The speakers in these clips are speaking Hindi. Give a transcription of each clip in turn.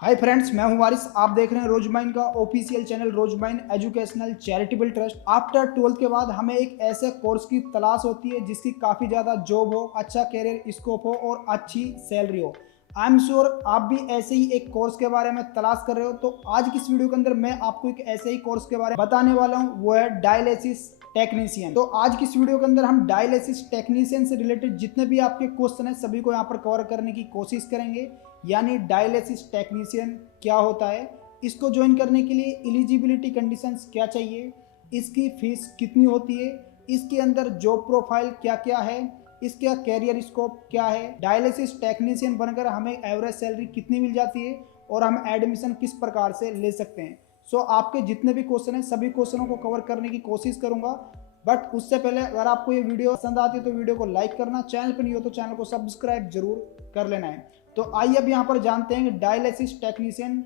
हाय फ्रेंड्स, मैं हूं वारिस। आप देख रहे हैं रोजमाइन का ऑफिशियल चैनल रोजमाइन educational charitable trust. After 12th के बाद हमें एक ऐसे कोर्स की तलाश होती है जिसकी काफ़ी ज़्यादा जॉब हो, अच्छा कैरियर स्कोप हो और अच्छी सैलरी हो। आई एम श्योर आप भी ऐसे ही एक कोर्स के बारे में तलाश कर रहे हो। तो आज की इस वीडियो के अंदर मैं आपको एक ऐसे ही कोर्स के बारे में बताने वाला हूँ, वो है डायलिसिस टेक्नीशियन। तो आज की इस वीडियो के अंदर हम डायलिसिस टेक्नीशियन से रिलेटेड जितने भी आपके क्वेश्चन हैं सभी को यहाँ पर कवर करने की कोशिश करेंगे। यानी डायलिसिस टेक्नीशियन क्या होता है, इसको ज्वाइन करने के लिए एलिजिबिलिटी कंडीशंस क्या चाहिए, इसकी फीस कितनी होती है, इसके अंदर जॉब प्रोफाइल क्या क्या है, इसका कैरियर स्कोप क्या है, डायलिसिस टेक्नीशियन बनकर हमें एवरेज सैलरी कितनी मिल जाती है और हम एडमिशन किस प्रकार से ले सकते हैं। सो आपके जितने भी क्वेश्चन हैं सभी क्वेश्चनों को कवर करने की कोशिश करूंगा। बट उससे पहले अगर आपको ये वीडियो पसंद आती है तो वीडियो को लाइक करना, चैनल पर नहीं हो तो चैनल को सब्सक्राइब जरूर कर लेना है। तो आइए अब यहाँ पर जानते हैं कि डायलिसिस टेक्नीशियन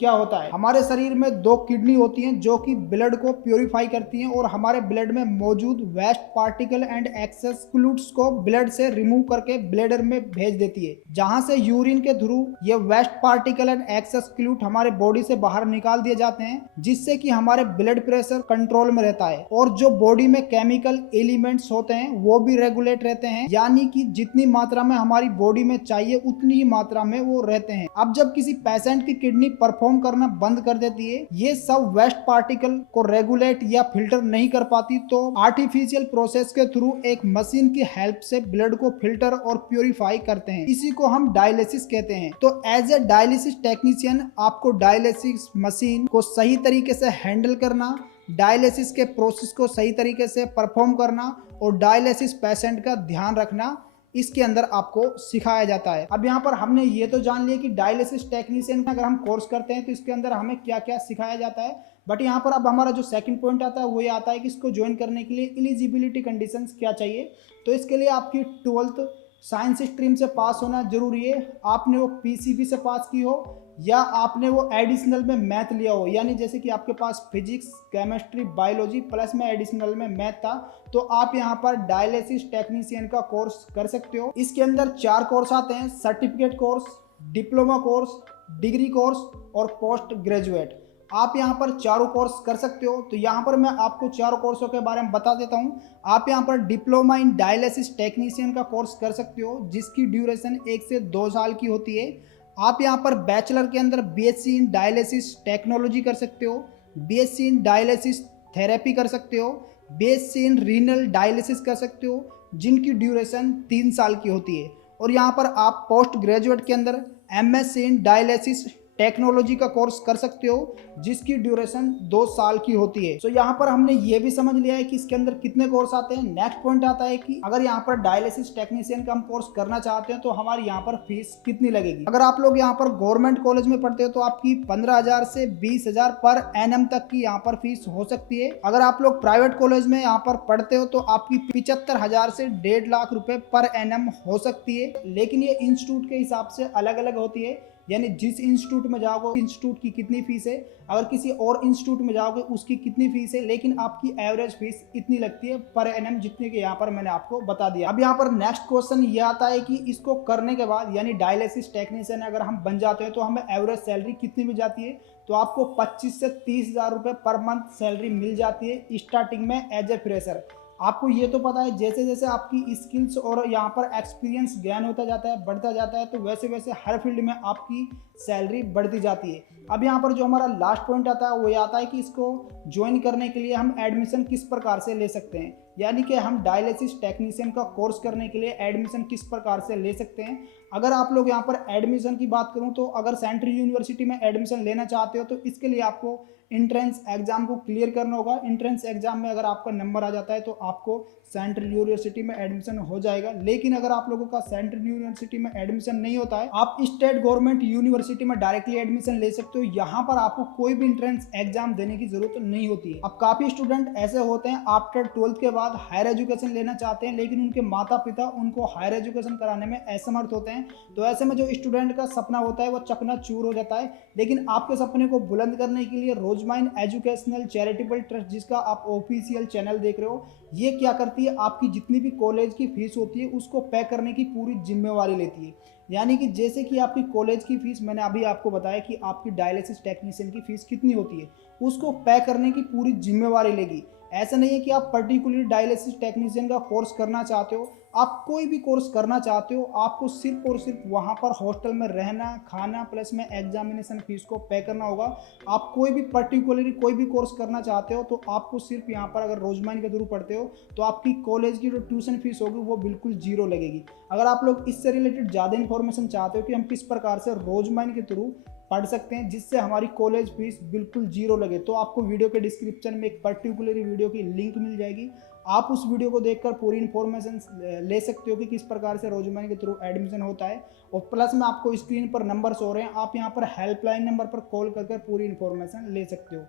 क्या होता है। हमारे शरीर में दो किडनी होती हैं जो कि ब्लड को प्योरीफाई करती हैं और हमारे ब्लड में मौजूद waste particle and excess fluids को ब्लड से रिमूव करके ब्लैडर में भेज देती है, जहां से यूरिन के थ्रू ये waste particle and excess fluid हमारे बॉडी से बाहर निकाल दिए जाते हैं, जिससे कि हमारे ब्लड प्रेशर कंट्रोल में रहता है और जो बॉडी में केमिकल एलिमेंट्स होते हैं वो भी रेगुलेट रहते हैं। यानी कि जितनी मात्रा में हमारी बॉडी में चाहिए उतनी ही मात्रा में वो रहते हैं। अब जब किसी पेशेंट की किडनी परफॉर्म करना बंद कर देती है, ये सब वेस्ट पार्टिकल को रेगुलेट या फिल्टर नहीं कर पाती, तो आर्टिफिशियल प्रोसेस के थ्रू एक मशीन की हेल्प से ब्लड को फिल्टर और प्योरीफाई करते हैं। इसी को हम डायलिसिस कहते हैं। तो एज ए डायलिसिस टेक्नीशियन आपको डायलिसिस मशीन को सही तरीके से हैंडल करना, डायलिसिस के प्रोसेस को सही तरीके से परफॉर्म करना और डायलिसिस पेशेंट का ध्यान रखना, इसके अंदर आपको सिखाया जाता है। अब यहाँ पर हमने ये तो जान लिया कि डायलिसिस टेक्नीशियन का अगर हम कोर्स करते हैं तो इसके अंदर हमें क्या क्या सिखाया जाता है। बट यहाँ पर अब हमारा जो सेकंड पॉइंट आता है वो ये आता है कि इसको ज्वाइन करने के लिए एलिजिबिलिटी कंडीशंस क्या चाहिए। तो इसके लिए आपकी 12th साइंस स्ट्रीम से पास होना जरूरी है। आपने वो पीसीबी से पास की हो या आपने वो एडिशनल में मैथ लिया हो, यानी जैसे कि आपके पास फिजिक्स, केमिस्ट्री, बायोलॉजी प्लस में एडिशनल में मैथ था, तो आप यहाँ पर डायलिसिस टेक्नीशियन का कोर्स कर सकते हो। इसके अंदर 4 कोर्स आते हैं: certificate course, diploma course, degree course और पोस्ट ग्रेजुएट। आप यहाँ पर चारों कोर्स कर सकते हो। तो यहाँ पर मैं आपको चारों कोर्सों के बारे में बता देता हूँ। आप यहाँ पर डिप्लोमा इन डायलिसिस टेक्नीशियन का कोर्स कर सकते हो जिसकी ड्यूरेशन 1 से 2 साल की होती है। आप यहाँ पर बैचलर के अंदर बीएससी इन डायलिसिस टेक्नोलॉजी कर सकते हो, बीएससी इन डायलिसिस थेरेपी कर सकते हो, बीएससी इन रीनल डायलिसिस कर सकते हो जिनकी ड्यूरेशन 3 साल की होती है। और यहाँ पर आप पोस्ट ग्रेजुएट के अंदर एमएससी इन डायलिसिस टेक्नोलॉजी का कोर्स कर सकते हो जिसकी ड्यूरेशन 2 साल की होती है। तो यहाँ पर हमने ये भी समझ लिया है कि इसके अंदर कितने कोर्स आते हैं। नेक्स्ट पॉइंट आता है कि अगर यहाँ पर डायलिसिस टेक्नीशियन का हम कोर्स करना चाहते हैं तो हमारी यहाँ पर फीस कितनी लगेगी। अगर आप लोग यहाँ पर गवर्नमेंट कॉलेज में पढ़ते हो तो आपकी 15,000 से 20,000 पर एनएम तक की यहाँ पर फीस हो सकती है। अगर आप लोग प्राइवेट कॉलेज में यहाँ पर पढ़ते हो तो आपकी 75,000 से 1.5 लाख रुपए पर एनएम हो सकती है। लेकिन ये इंस्टीट्यूट के हिसाब से अलग अलग होती है, यानी जिस इंस्टीट्यूट में जाओगे इंस्टीट्यूट की कितनी फीस है, अगर किसी और इंस्टीट्यूट में जाओगे उसकी कितनी फीस है, लेकिन आपकी एवरेज फीस इतनी लगती है पर एनएम, जितने के यहाँ पर मैंने आपको बता दिया। अब यहाँ पर नेक्स्ट क्वेश्चन ये आता है कि इसको करने के बाद यानी डायलिसिस टेक्नीशियन अगर हम बन जाते हैं तो हमें एवरेज सैलरी कितनी मिल जाती है। तो आपको 25 से 30,000 रुपये पर मंथ सैलरी मिल जाती है स्टार्टिंग में एज ए फ्रेशर। आपको ये तो पता है जैसे जैसे आपकी स्किल्स और यहाँ पर एक्सपीरियंस ज्ञान होता जाता है, बढ़ता जाता है, तो वैसे वैसे हर फील्ड में आपकी सैलरी बढ़ती जाती है। अब यहाँ पर जो हमारा लास्ट पॉइंट आता है वो ये आता है कि इसको ज्वाइन करने के लिए हम एडमिशन किस प्रकार से ले सकते हैं। यानी कि हम डायलिसिस टेक्नीशियन का कोर्स करने के लिए एडमिशन किस प्रकार से ले सकते हैं। अगर आप लोग यहाँ पर एडमिशन की बात करूँ तो अगर सेंट्रल यूनिवर्सिटी में एडमिशन लेना चाहते हो तो इसके लिए आपको इंट्रेंस एग्जाम को क्लियर करना होगा। इंट्रेंस एग्जाम में अगर आपका नंबर आ जाता है तो आपको सेंट्रल यूनिवर्सिटी में एडमिशन हो जाएगा। लेकिन अगर आप लोगों का सेंट्रल यूनिवर्सिटी में एडमिशन नहीं होता है, आप स्टेट गवर्नमेंट यूनिवर्सिटी में डायरेक्टली एडमिशन ले सकते हो। यहाँ पर आपको कोई भी इंट्रेंस एग्जाम देने की जरूरत नहीं होती है। अब काफी स्टूडेंट ऐसे होते हैं आफ्टर 12th के बाद हायर एजुकेशन लेना चाहते हैं, लेकिन उनके माता पिता उनको हायर एजुकेशन कराने में असमर्थ होते हैं। तो ऐसे में जो स्टूडेंट का सपना होता है वो चकनाचूर हो जाता है। लेकिन आपके सपने को बुलंद करने के लिए रोजमाइन एजुकेशनल चैरिटेबल ट्रस्ट, जिसका आप ऑफिशियल चैनल देख रहे हो, ये क्या करती है, आपकी जितनी भी कॉलेज की फीस होती है उसको पे करने की पूरी जिम्मेवारी लेती है। यानी कि जैसे कि आपकी कॉलेज की फीस, मैंने अभी आपको बताया कि आपकी डायलिसिस टेक्नीशियन की फीस कितनी होती है, उसको पे करने की पूरी जिम्मेवारी लेगी। ऐसा नहीं है कि आप पर्टिकुलरली डायलिसिस टेक्नीशियन का कोर्स करना चाहते हो, आप कोई भी कोर्स करना चाहते हो, आपको सिर्फ और सिर्फ वहाँ पर हॉस्टल में रहना, खाना प्लस में एग्जामिनेशन फीस को पे करना होगा। आप कोई भी पर्टिकुलरली कोई भी कोर्स करना चाहते हो तो आपको सिर्फ यहाँ पर, अगर रोजमाइन के थ्रू पढ़ते हो तो आपकी कॉलेज की जो ट्यूशन फीस होगी वो बिल्कुल जीरो लगेगी। अगर आप लोग इससे रिलेटेड ज़्यादा इन्फॉर्मेशन चाहते हो कि हम किस प्रकार से रोजमाइन के थ्रू पढ़ सकते हैं जिससे हमारी कॉलेज फीस बिल्कुल जीरो लगे, तो आपको वीडियो के डिस्क्रिप्शन में एक पर्टिकुलर वीडियो की लिंक मिल जाएगी। आप उस वीडियो को देखकर पूरी इन्फॉर्मेशन ले सकते हो कि किस प्रकार से रोजमाइन के थ्रू एडमिशन होता है। और प्लस में आपको स्क्रीन पर नंबर शो हो रहे हैं, आप यहाँ पर हेल्पलाइन नंबर पर कॉल कर पूरी इन्फॉर्मेशन ले सकते हो।